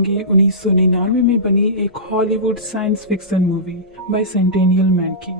करेंगे 1999 में बनी एक Hollywood science fiction movie by centennial man की।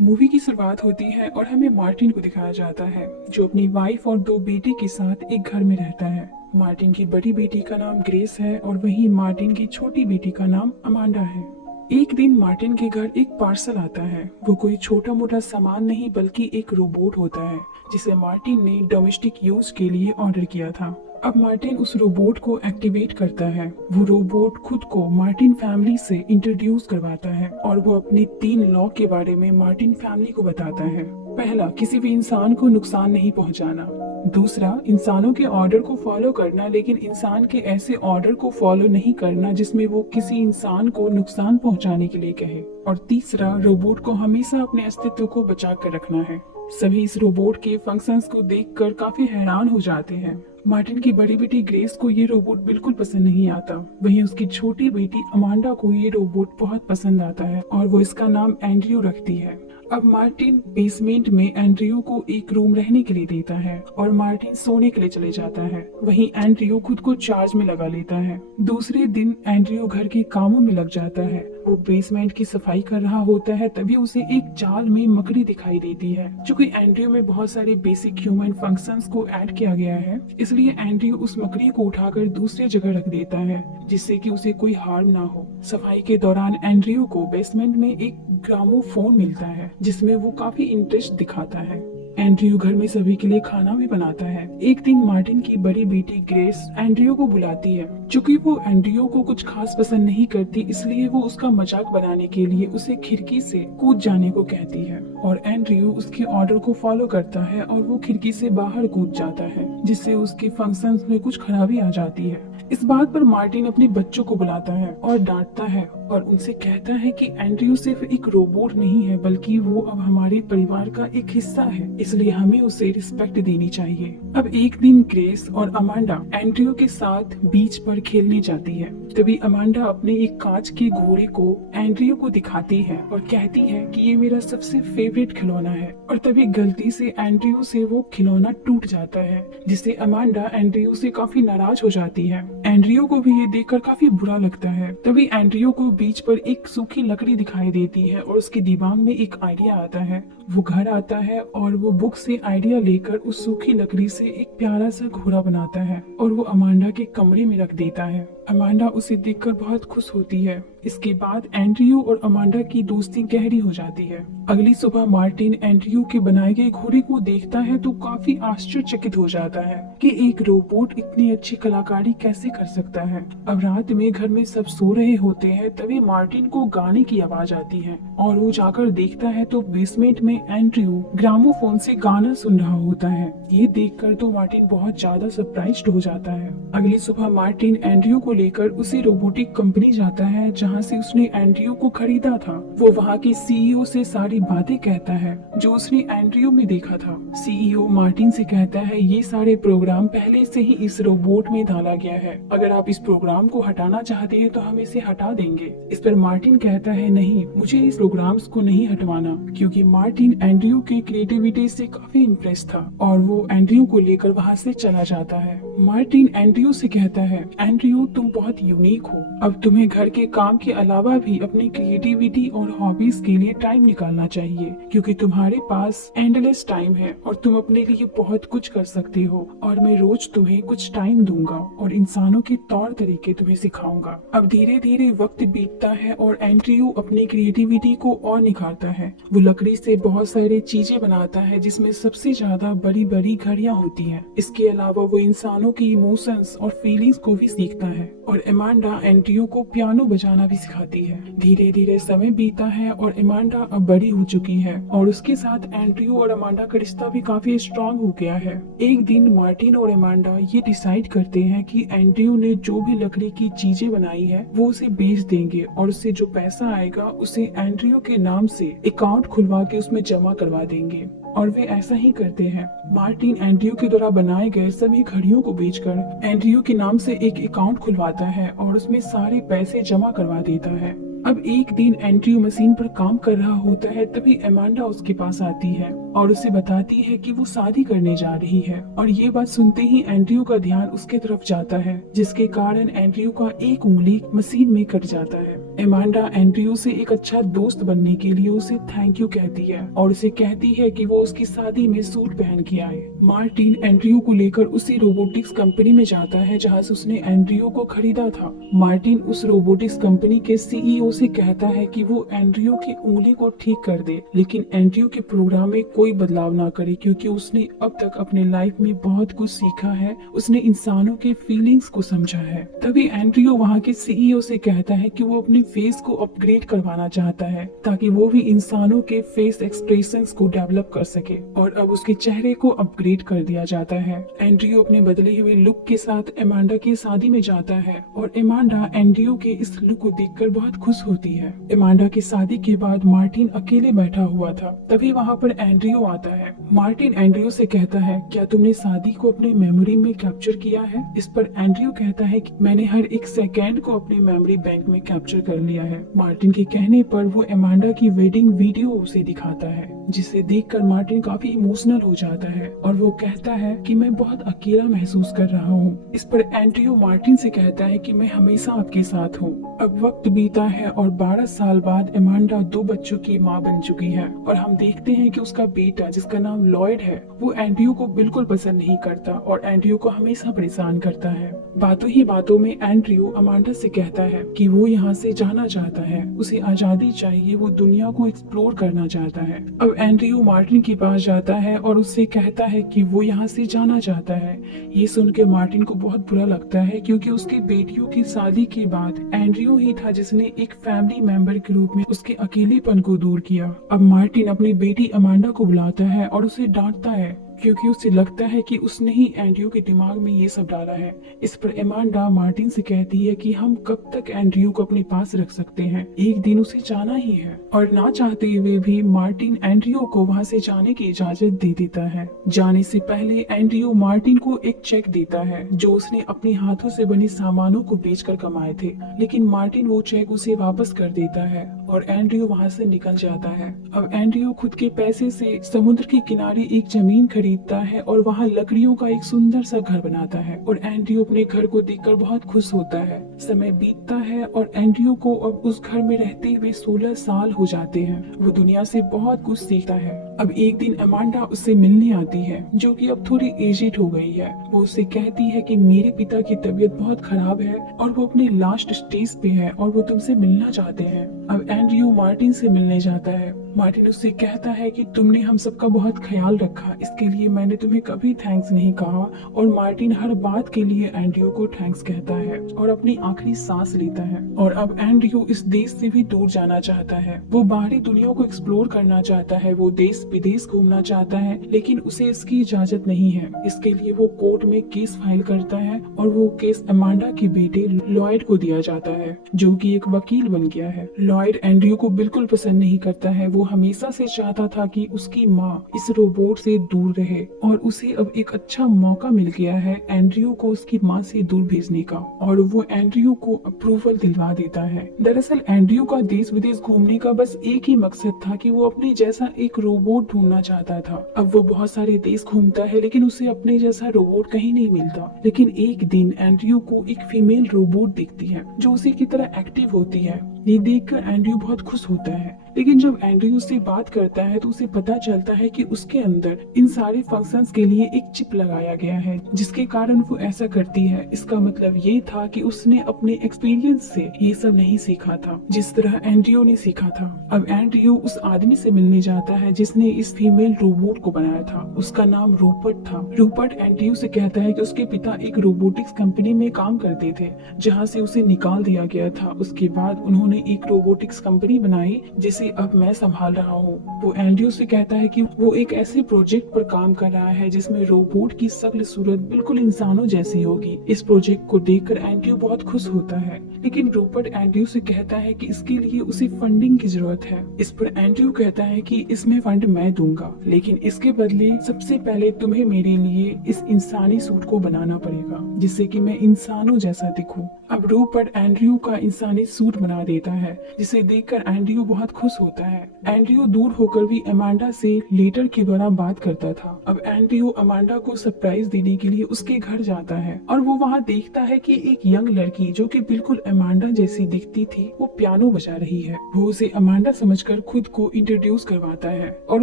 मूवी की शुरुआत होती है और हमें मार्टिन को दिखाया जाता है जो अपनी वाइफ और 2 बेटे के साथ एक घर में रहता है। मार्टिन की बड़ी बेटी का नाम ग्रेस है और वहीं मार्टिन की छोटी बेटी का नाम अमांडा है। एक दिन मार्टिन के घर एक पार्सल आता है। वो कोई छोटा मोटा सामान नहीं बल्कि एक रोबोट होता है जिसे मार्टिन ने डोमेस्टिक यूज के लिए ऑर्डर किया था। अब मार्टिन उस रोबोट को एक्टिवेट करता है। वो रोबोट खुद को मार्टिन फैमिली से इंट्रोड्यूस करवाता है और वो अपनी 3 लॉ के बारे में मार्टिन फैमिली को बताता है। पहला, किसी भी इंसान को नुकसान नहीं पहुंचाना। दूसरा, इंसानों के ऑर्डर को फॉलो करना, लेकिन इंसान के ऐसे ऑर्डर को फॉलो नहीं करना जिसमें वो किसी इंसान को नुकसान पहुंचाने के लिए कहे। और तीसरा, रोबोट को हमेशा अपने अस्तित्व को बचा कर रखना है। सभी इस रोबोट के फंक्शंस को देखकर काफी हैरान हो जाते हैं। मार्टिन की बड़ी बेटी ग्रेस को ये रोबोट बिल्कुल पसंद नहीं आता। वहीं उसकी छोटी बेटी अमांडा को ये रोबोट बहुत पसंद आता है और वो इसका नाम एंड्रयू रखती है। अब मार्टिन बेसमेंट में एंड्रयू को एक रूम रहने के लिए देता है और मार्टिन सोने के लिए चले जाता है। वहीं एंड्रयू खुद को चार्ज में लगा लेता है। दूसरे दिन एंड्रयू घर के कामों में लग जाता है। वो बेसमेंट की सफाई कर रहा होता है, तभी उसे एक जाल में मकड़ी दिखाई देती है। चूंकि एंड्रयू में बहुत सारे बेसिक ह्यूमन फंक्शंस को ऐड किया गया है, इसलिए एंड्रयू उस मकड़ी को उठाकर दूसरी जगह रख देता है जिससे कि उसे कोई हार्म ना हो। सफाई के दौरान एंड्रयू को बेसमेंट में एक ग्रामोफोन मिलता है जिसमें वो काफी इंटरेस्ट दिखाता है। एंड्रयू घर में सभी के लिए खाना भी बनाता है। एक दिन मार्टिन की बड़ी बेटी ग्रेस एंड्रयू को बुलाती है। चूंकि वो एंड्रयू को कुछ खास पसंद नहीं करती, इसलिए वो उसका मजाक बनाने के लिए उसे खिड़की से कूद जाने को कहती है और एंड्रयू उसके ऑर्डर को फॉलो करता है और वो खिड़की से बाहर कूद जाता है, जिससे उसके फंक्शंस में कुछ खराबी आ जाती है। इस बात पर मार्टिन अपने बच्चों को बुलाता है और डांटता है और उनसे कहता है कि एंड्रयू सिर्फ एक रोबोट नहीं है, बल्कि वो अब हमारे परिवार का एक हिस्सा है, इसलिए हमें उसे रिस्पेक्ट देनी चाहिए। अब एक दिन ग्रेस और अमांडा एंड्रयू के साथ बीच पर खेलने जाती है। तभी अमांडा अपने एक कांच के घोड़े को एंड्रयू को दिखाती है और कहती है कि ये मेरा सबसे फेवरेट खिलौना है। और तभी गलती से एंड्रयू से वो खिलौना टूट जाता है, जिससे अमांडा एंड्रयू से काफी नाराज हो जाती है। एंड्रयू को भी ये देखकर काफी बुरा लगता है। तभी एंड्रयू को बीच पर एक सूखी लकड़ी दिखाई देती है और उसके दिमाग में एक आइडिया आता है। वो घर आता है और वो बुक से आइडिया लेकर उस सूखी लकड़ी से एक प्यारा सा घोड़ा बनाता है और वो अमांडा के कमरे में रख देता है। अमांडा उसे देखकर बहुत खुश होती है। इसके बाद एंड्रयू और अमांडा की दोस्ती गहरी हो जाती है। अगली सुबह मार्टिन एंड्रयू के बनाए गए घोड़े को देखता है तो काफी आश्चर्यचकित हो जाता है कि एक रोबोट इतनी अच्छी कलाकारी कैसे कर सकता है। अब रात में घर में सब सो रहे होते हैं, तभी मार्टिन को गाने की आवाज आती है और वो जाकर देखता है तो बेसमेंट में एंड्रयू ग्रामोफोन से गाना सुन रहा होता है। ये देखकर तो मार्टिन बहुत ज्यादा सरप्राइज्ड हो जाता है। अगली सुबह मार्टिन एंड्रयू को लेकर उसी रोबोटिक कंपनी जाता है जहाँ से उसने एंड्रयू को खरीदा था। वो वहाँ के सीईओ से सारी बातें कहता है जो उसने एंड्रयू में देखा था। सीईओ मार्टिन से कहता है ये सारे प्रोग्राम पहले से ही इस रोबोट में डाला गया है, अगर आप इस प्रोग्राम को हटाना चाहते हैं तो हम इसे हटा देंगे। इस पर मार्टिन कहता है नहीं, मुझे इस प्रोग्राम्स को नहीं हटवाना, क्योंकि मार्टिन एंड्रयू की क्रिएटिविटी से काफी इम्प्रेस था और वो एंड्रयू को लेकर वहाँ से चला जाता है। मार्टिन एंड्रयू से कहता है एंड्रयू तुम बहुत यूनिक हो, अब तुम्हें घर के काम के अलावा भी अपनी क्रिएटिविटी और हॉबीज के लिए टाइम निकालना चाहिए, क्योंकि तुम्हारे पास एंडलेस टाइम है और तुम अपने लिए बहुत कुछ कर सकते हो और मैं रोज तुम्हें कुछ टाइम दूंगा और इंसानों के तौर तरीके तुम्हें सिखाऊंगा। अब धीरे धीरे वक्त बीतता है और एंड्रयू अपनी क्रिएटिविटी को और निखारता है। वो लकड़ी से बहुत सारी चीजें बनाता है जिसमें सबसे ज्यादा बड़ी बड़ी घड़ियां होती हैं। इसके अलावा वो इंसानों की इमोशंस और फीलिंग्स को भी सीखता है और अमांडा एंड्रयू को पियानो बजाना भी सिखाती है। धीरे धीरे समय बीता है और अमांडा अब बड़ी हो चुकी है और उसके साथ एंड्रयू और अमांडा का रिश्ता भी काफी स्ट्रॉन्ग हो गया है। एक दिन मार्टिन और अमांडा ये डिसाइड करते हैं कि एंड्रयू ने जो भी लकड़ी की चीजें बनाई है वो उसे बेच देंगे और उससे जो पैसा आएगा उसे एंड्रयू के नाम से अकाउंट खुलवा के उसमें जमा करवा देंगे और वे ऐसा ही करते हैं। मार्टिन एंड्रयू के द्वारा बनाए गए सभी घड़ियों को बेचकर एंड्रयू के नाम से एक अकाउंट खुलवाता है और उसमें सारे पैसे जमा करवा देता है। अब एक दिन एंड्रयू मशीन पर काम कर रहा होता है, तभी एमांडा उसके पास आती है और उसे बताती है कि वो शादी करने जा रही है। और ये बात सुनते ही एंड्रयू का ध्यान उसके तरफ जाता है, जिसके कारण एंड्रयू का एक उंगली मशीन में कट जाता है। एमांडा एंड्रयू से एक अच्छा दोस्त बनने के लिए उसे थैंक यू कहती है और उसे कहती है कि वो उसकी शादी में सूट पहन के आए। मार्टिन एंड्रयू को लेकर उसी रोबोटिक्स कंपनी में जाता है जहाँ से उसने एंड्रयू को खरीदा था। मार्टिन उस रोबोटिक्स कंपनी के सीईओ से कहता है कि वो एंड्रयू की उंगली को ठीक कर दे, लेकिन एंड्रयू के प्रोग्राम में कोई बदलाव ना करे, क्योंकि उसने अब तक अपने लाइफ में बहुत कुछ सीखा है, उसने इंसानों के फीलिंग्स को समझा है। तभी एंड्रयू वहाँ के सीईओ से कहता है कि वो अपने फेस को अपग्रेड करवाना चाहता है ताकि वो भी इंसानों के फेस एक्सप्रेशंस को डेवलप कर सके, और अब उसके चेहरे को अपग्रेड कर दिया जाता है। एंड्रयू अपने बदले हुए लुक के साथ एमांडा की शादी में जाता है और एमांडा एंड्रयू के इस लुक को देखकर बहुत खुश होती है। एमांडा की शादी के बाद मार्टिन अकेले बैठा हुआ था, तभी वहाँ पर एंड्रयू आता है। मार्टिन एंड्रयू से कहता है, क्या तुमने शादी को अपने मेमोरी में कैप्चर किया है? इस पर एंड्रयू कहता है कि मैंने हर एक सेकेंड को अपने मेमोरी बैंक में कैप्चर कर लिया है। मार्टिन के कहने पर वो एमांडा की वेडिंग वीडियो उसे दिखाता है, जिसे देखकर मार्टिन काफी इमोशनल हो जाता है और वो कहता है कि मैं बहुत अकेला महसूस कर रहा हूँ। इस पर एंड्रयू मार्टिन से कहता है कि मैं हमेशा आपके साथ हूँ। अब वक्त बीता है और 12 साल बाद एमांडा 2 बच्चों की माँ बन चुकी है और हम देखते हैं कि उसका बेटा, जिसका नाम लॉयड है, वो एंड्रयू को बिल्कुल पसंद नहीं करता और एंड्रयू को हमेशा परेशान करता है। बातों ही बातों में एंड्रयू अमांडा से कहता है कि वो यहाँ से जाना चाहता है, उसे आजादी चाहिए, वो दुनिया को एक्सप्लोर करना चाहता है। अब एंड्रयू मार्टिन के पास जाता है और उससे कहता है कि वो यहाँ से जाना चाहता है। ये सुन के मार्टिन को बहुत बुरा लगता है, क्योंकि उसकी बेटियों की शादी के बाद एंड्रयू ही था जिसने एक फैमिली मेंबर के रूप में उसके अकेलेपन को दूर किया। अब मार्टिन अपनी बेटी अमांडा को बुलाता है और उसे डांटता है, क्योंकि उसे लगता है कि उसने ही एंड्रयू के दिमाग में ये सब डाला है। इस पर एमांडा मार्टिन से कहती है कि हम कब तक एंड्रयू को अपने पास रख सकते हैं, एक दिन उसे जाना ही है। और ना चाहते हुए भी मार्टिन एंड्रयू को वहाँ से जाने की इजाजत दे देता है। जाने से पहले एंड्रयू मार्टिन को एक चेक देता है जो उसने अपने हाथों से बने सामानों को बेचकर कमाए थे, लेकिन मार्टिन वो चेक उसे वापस कर देता है और एंड्रयू वहाँ से निकल जाता है। अब एंड्रयू खुद के पैसे से समुद्र के किनारे एक जमीन खरीदता है और वहाँ लकड़ियों का एक सुंदर सा घर बनाता है और एंड्रयू अपने घर को देखकर बहुत खुश होता है। समय बीतता है और एंड्रयू को अब उस घर में रहते हुए 16 साल हो जाते हैं। वो दुनिया से बहुत कुछ सीखता है। अब एक दिन अमांडा उससे मिलने आती है, जो कि अब थोड़ी एजिड हो गई है। वो उससे कहती है कि मेरे पिता की तबीयत बहुत खराब है और वो अपने लास्ट स्टेज पे है और वो तुमसे मिलना चाहते हैं। अब एंड्रयू मार्टिन से मिलने जाता है। मार्टिन उससे कहता है कि तुमने हम सबका बहुत ख्याल रखा, इसके लिए मैंने तुम्हें कभी थैंक्स नहीं कहा। और मार्टिन हर बात के लिए एंड्रयू को थैंक्स कहता है और अपनी आखिरी सांस लेता है। और अब एंड्रयू इस देश से भी दूर जाना चाहता है। वो बाहरी दुनिया को एक्सप्लोर करना चाहता है, वो देश विदेश घूमना चाहता है, लेकिन उसे इसकी इजाजत नहीं है। इसके लिए वो कोर्ट में केस फाइल करता है और वो केस अमांडा के बेटे लॉयड को दिया जाता है, जो कि एक वकील बन गया है। लॉयड एंड्रयू को बिल्कुल पसंद नहीं करता है। वो हमेशा से चाहता था कि उसकी माँ इस रोबोट से दूर रहे और उसे अब एक अच्छा मौका मिल गया है एंड्रयू को उसकी माँ से दूर भेजने का, और वो एंड्रयू को अप्रूवल दिलवा देता है। दरअसल एंड्रयू का देश विदेश घूमने का बस एक ही मकसद था कि वो अपने जैसा एक रोबोट ढूंढना चाहता था। अब वो बहुत सारे देश घूमता है, लेकिन उसे अपने जैसा रोबोट कहीं नहीं मिलता। लेकिन एक दिन एंड्रयू को एक फीमेल रोबोट दिखती है जो उसी की तरह एक्टिव होती है। ये देखकर एंड्रयू बहुत खुश होता है, लेकिन जब एंड्रयू उससे बात करता है तो उसे पता चलता है कि उसके अंदर इन सारे फंक्शंस के लिए एक चिप लगाया गया है, जिसके कारण वो ऐसा करती है। इसका मतलब ये था कि उसने अपने एक्सपीरियंस से ये सब नहीं सीखा था जिस तरह एंड्रयू ने सीखा था। अब एंड्रयू उस आदमी से मिलने जाता है जिसने इस फीमेल रोबोट को बनाया था। उसका नाम रूपर्ट था। रूपर्ट एंड्रयू से कहता है कि उसके पिता एक रोबोटिक्स कंपनी में काम करते थे, जहाँ से उसे निकाल दिया गया था। उसके बाद उन्होंने एक रोबोटिक्स कंपनी बनाई जिसे अब मैं संभाल रहा हूँ। वो एंड्रयू से कहता है कि वो एक ऐसे प्रोजेक्ट पर काम कर रहा है जिसमें रोबोट की शक्ल सूरत बिल्कुल इंसानों जैसी होगी। इस प्रोजेक्ट को देखकर एंड्रयू बहुत खुश होता है, लेकिन रूपर्ट एंड्रयू से कहता है कि इसके लिए उसे फंडिंग की जरूरत है। इस पर एंड्रयू कहता है कि इसमें फंड मैं दूंगा, लेकिन इसके बदले सबसे पहले तुम्हें मेरे लिए इस इंसानी सूट को बनाना पड़ेगा जिससे कि मैं इंसानों जैसा दिखूं। अब रूपर्ट एंड्रयू का इंसानी सूट बना देता देता है, जिसे देखकर एंड्रयू बहुत खुश होता है। एंड्रयू दूर होकर भी अमांडा से लेटर के दौरान बात करता था। अब एंड्रयू अमांडा को सरप्राइज देने के लिए उसके घर जाता है और वो वहाँ देखता है कि एक यंग लड़की जो कि बिल्कुल अमांडा जैसी दिखती थी वो पियानो बजा रही है। वो उसे अमांडा समझकर खुद को इंट्रोड्यूस करवाता है और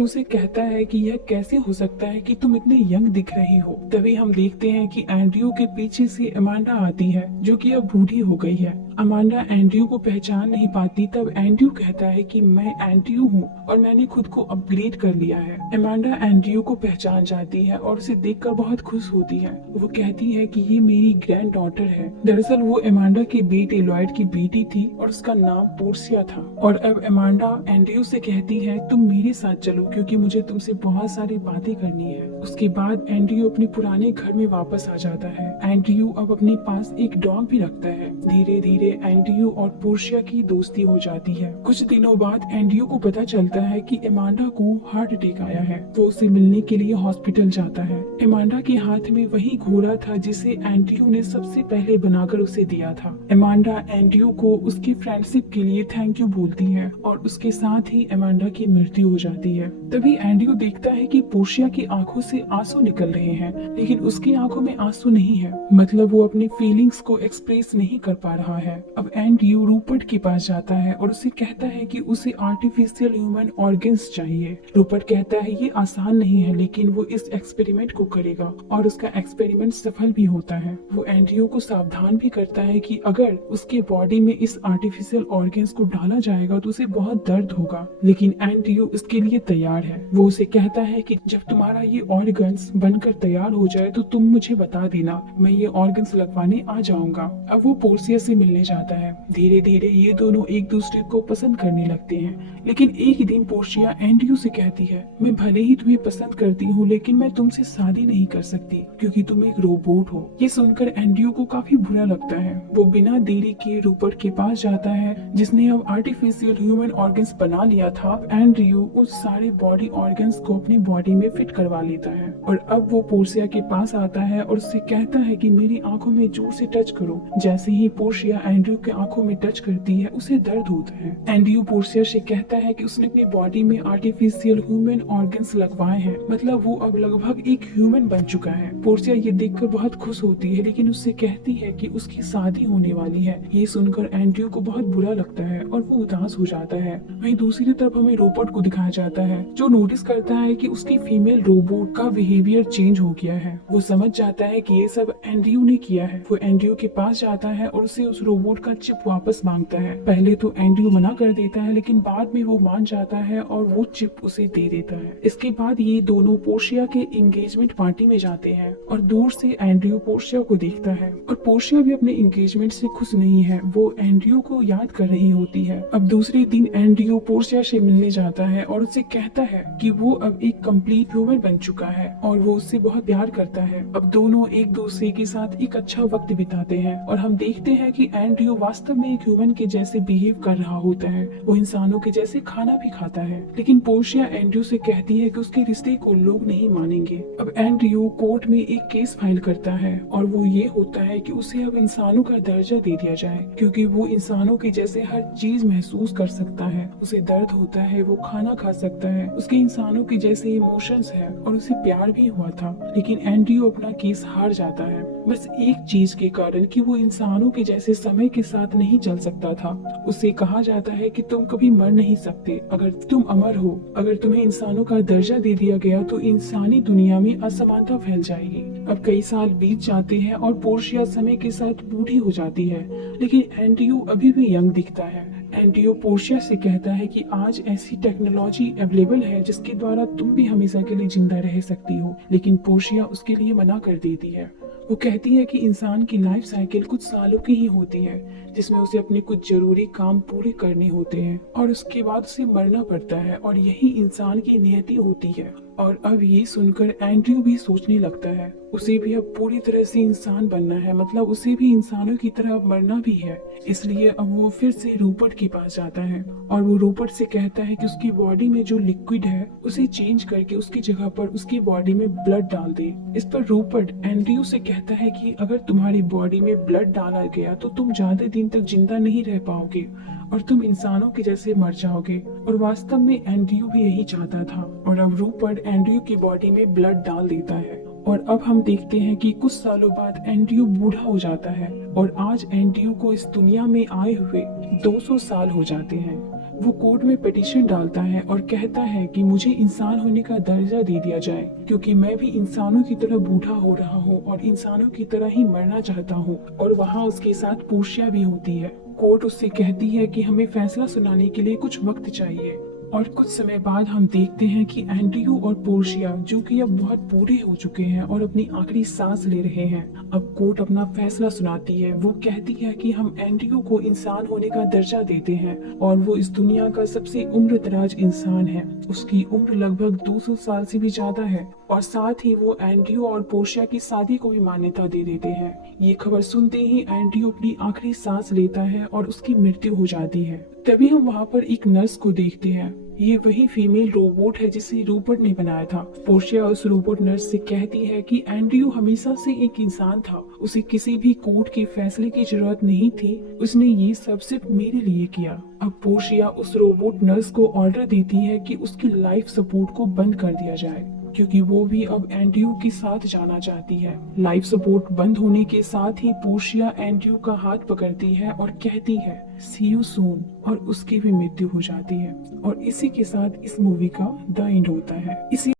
उसे कहता है कि यह कैसे हो सकता है कि तुम इतने यंग दिख रही हो। तभी हम देखते हैं कि एंड्रयू के पीछे से अमांडा आती है जो कि अब बूढ़ी हो गई है। अमांडा एंड्रयू को पहचान नहीं पाती। तब एंड्रयू कहता है कि मैं एंड्रयू हूँ और मैंने खुद को अपग्रेड कर लिया है। अमांडा एंड्रयू को पहचान जाती है और उसे देखकर बहुत खुश होती है। वो कहती है कि ये मेरी ग्रैंड डॉटर है। दरअसल वो अमांडा के बेटे लॉयड की बेटी थी और उसका नाम पोर्सिया था। और अब अमांडा एंड्रयू से कहती है तुम मेरे साथ चलो क्योंकि मुझे तुमसे बहुत सारी बातें करनी है। उसके बाद एंड्रयू अपने पुराने घर में वापस आ जाता है। एंड्रयू अब अपने पास एक डॉग भी रखता है। धीरे धीरे एंड्रयू और पोर्शिया की दोस्ती हो जाती है। कुछ दिनों बाद एंड्रयू को पता चलता है कि अमांडा को हार्ट अटैक आया है। वो उसे मिलने के लिए हॉस्पिटल जाता है। अमांडा के हाथ में वही घोड़ा था जिसे एंड्रयू ने सबसे पहले बनाकर उसे दिया था। अमांडा एंड्रयू को उसकी फ्रेंडशिप के लिए थैंक यू बोलती है और उसके साथ ही अमांडा की मृत्यु हो जाती है। तभी एंड्रयू देखता है कि पोर्शिया की आंखों से आंसू निकल रहे हैं, लेकिन उसकी आंखों में आंसू नहीं है। मतलब वो अपनी फीलिंग्स को एक्सप्रेस नहीं कर पा रहा है। अब एंड्रयू रूपर्ट के पास जाता है और उसे कहता है कि उसे आर्टिफिशियल ह्यूमन ऑर्गन्स चाहिए। रूपर्ट कहता है ये आसान नहीं है, लेकिन वो इस एक्सपेरिमेंट को करेगा और उसका एक्सपेरिमेंट सफल भी होता है। वो एंड्रयू को सावधान भी करता है कि अगर उसके बॉडी में इस आर्टिफिशियल ऑर्गन्स को डाला जाएगा तो उसे बहुत दर्द होगा, लेकिन एंड्रयू इसके लिए तैयार है। वो उसे कहता है कि जब तुम्हारा ये ऑर्गन्स बनकर तैयार हो जाए तो तुम मुझे बता देना, मैं ये ऑर्गन्स लगवाने आ जाऊंगा। अब वो पोर्सिया से मिलने जाता है। धीरे धीरे ये दोनों एक दूसरे को पसंद करने लगते हैं, लेकिन एक दिन पोर्शिया एंड्रयू से कहती है मैं भले ही तुम्हें पसंद करती हूँ, लेकिन मैं तुमसे शादी नहीं कर सकती क्योंकि तुम एक रोबोट हो। ये सुनकर एंड्रयू को काफी बुरा लगता है। वो बिना देरी के रूपर्ट के पास जाता है जिसने अब आर्टिफिशियल ह्यूमन ऑर्गन्स बना लिया था। एंड्रयू उस सारे बॉडी ऑर्गन्स को अपनी बॉडी में फिट करवा लेता है और अब वो पोर्शिया के पास आता है और उससे कहता है कि मेरी आंखों में जोर से टच करो। जैसे ही पोर्शिया एंड्रयू के आंखों में टच करती है उसे दर्द होता है। एंड्रयू पोर्शिया से कहता है कि उसने अपनी बॉडी में आर्टिफिशियल ह्यूमन ऑर्गन्स लगवाए हैं, मतलब वो अब लगभग एक ह्यूमन बन चुका है। पोर्शिया ये देखकर बहुत खुश होती है, लेकिन उससे कहती है कि उसकी शादी होने वाली है। ये सुनकर एंड्रयू को बहुत बुरा लगता है और वो उदास हो जाता है। वहीं दूसरी तरफ हमें रोबोट को दिखाया जाता है जो नोटिस करता है कि उसकी फीमेल रोबोट का बिहेवियर चेंज हो गया है। वो समझ जाता है कि ये सब एंड्रयू ने किया है। वो एंड्रयू के पास जाता है और उसे उस रोबोट का चिप वापस मांगता है। पहले तो एंड्रयू मना कर देता है, लेकिन बाद में वो मान जाता है और वो चिप उसे दे देता है। इसके बाद ये दोनों पोर्शिया के एंगेजमेंट पार्टी में जाते हैं और दूर से एंड्रयू पोर्शिया को देखता है और पोर्शिया भी अपने एंगेजमेंट से खुश नहीं है। वो एंड्रयू को याद कर रही होती है। अब दूसरे दिन एंड्रयू पोर्शिया से मिलने जाता है और उससे कहता है कि वो अब एक कंप्लीट ह्यूमन बन चुका है और वो उससे बहुत प्यार करता है। अब दोनों एक दूसरे के साथ एक अच्छा वक्त बिताते हैं और हम देखते हैं कि एंड्रयू वास्तव में एक ह्यूमन के जैसे बिहेव कर रहा होता है। वो इंसानों के जैसे खाना भी खाता है, लेकिन पोर्शिया एंड्रयू से कहती है कि उसके रिश्ते को लोग नहीं मानेंगे। अब एंड्रयू कोर्ट में एक केस फाइल करता है और वो ये होता है कि उसे अब इंसानों का दर्जा दे दिया जाए, क्योंकि वो इंसानों के जैसे हर चीज महसूस कर सकता है। उसे दर्द होता है, वो खाना खा सकता है, उसके इंसानों के जैसे इमोशंस है और उसे प्यार भी हुआ था। लेकिन एंड्रयू अपना केस हार जाता है, बस एक चीज के कारण कि वो इंसानों के जैसे समय के साथ नहीं चल सकता था। उसे कहा जाता है कि तुम कभी मर नहीं सकते। अगर तुम अमर हो, अगर तुम्हें इंसानों का दर्जा दे दिया गया तो इंसानी दुनिया में असमानता फैल जाएगी। अब कई साल बीत जाते हैं और पोर्शिया समय के साथ बूढ़ी हो जाती है, लेकिन एंड्रयू अभी भी यंग दिखता है। एंड्रयू पोर्शिया से कहता है कि आज ऐसी टेक्नोलॉजी अवेलेबल है जिसके द्वारा तुम भी हमेशा के लिए जिंदा रह सकती हो, लेकिन पोर्शिया उसके लिए मना कर देती है। वो कहती है कि इंसान की लाइफ साइकिल कुछ सालों की ही होती है, जिसमें उसे अपने कुछ जरूरी काम पूरे करने होते हैं और उसके बाद उसे मरना पड़ता है और यही इंसान की नियति होती है। और अब ये सुनकर एंड्रयू भी सोचने लगता है उसे भी अब पूरी तरह से इंसान बनना है, मतलब उसे भी इंसानों की तरह अब मरना भी है। इसलिए अब वो फिर से रूपर्ट के पास जाता है और वो रूपर्ट से कहता है कि उसकी बॉडी में जो लिक्विड है उसे चेंज करके उसकी जगह पर उसकी बॉडी में ब्लड डाल दे। इस पर रूपर्ट एंड्रयू से कहता है कि अगर तुम्हारी बॉडी में ब्लड डाला गया तो तुम ज्यादा दिन तक जिंदा नहीं रह पाओगे और तुम इंसानों के जैसे मर जाओगे। और वास्तव में एंड्रयू भी यही चाहता था और अब रूपर्ट एंड्रयू की बॉडी में ब्लड डाल देता है। और अब हम देखते हैं कि कुछ सालों बाद एंड्रयू बूढ़ा हो जाता है और आज एंड्रयू को इस दुनिया में आए हुए 200 साल हो जाते हैं। वो कोर्ट में पिटीशन डालता है और कहता है कि मुझे इंसान होने का दर्जा दे दिया जाए क्योंकि मैं भी इंसानों की तरह बूढ़ा हो रहा हूँ और इंसानों की तरह ही मरना चाहता हूँ। और वहाँ उसके साथ पोर्शिया भी होती है। कोर्ट उससे कहती है कि हमें फैसला सुनाने के लिए कुछ वक्त चाहिए। और कुछ समय बाद हम देखते हैं कि एंड्रयू और पोर्शिया, जो कि अब बहुत बूढ़े हो चुके हैं और अपनी आखिरी सांस ले रहे हैं, अब कोर्ट अपना फैसला सुनाती है। वो कहती है कि हम एंड्रयू को इंसान होने का दर्जा देते हैं और वो इस दुनिया का सबसे उम्रदराज इंसान है। उसकी उम्र लगभग 200 साल से भी ज्यादा है और साथ ही वो एंड्रयू और पोर्शिया की शादी को भी मान्यता दे देते हैं। ये खबर सुनते ही एंड्रयू अपनी आखिरी सांस लेता है और उसकी मृत्यु हो जाती है। तभी हम वहाँ पर एक नर्स को देखते हैं। ये वही फीमेल रोबोट है जिसे रूपर्ट ने बनाया था। पोर्शिया उस रोबोट नर्स से कहती है कि एंड्रयू हमेशा से एक इंसान था, उसे किसी भी कोर्ट के फैसले की जरूरत नहीं थी, उसने ये सब सिर्फ मेरे लिए किया। अब पोर्शिया उस रोबोट नर्स को ऑर्डर देती है कि उसकी लाइफ सपोर्ट को बंद कर दिया जाए क्योंकि वो भी अब एंड्रयू के साथ जाना चाहती है। लाइफ सपोर्ट बंद होने के साथ ही पोर्शिया एंड्रयू का हाथ पकड़ती है और कहती है सी यू सून और उसकी भी मृत्यु हो जाती है। और इसी के साथ इस मूवी का द एंड होता है। इसी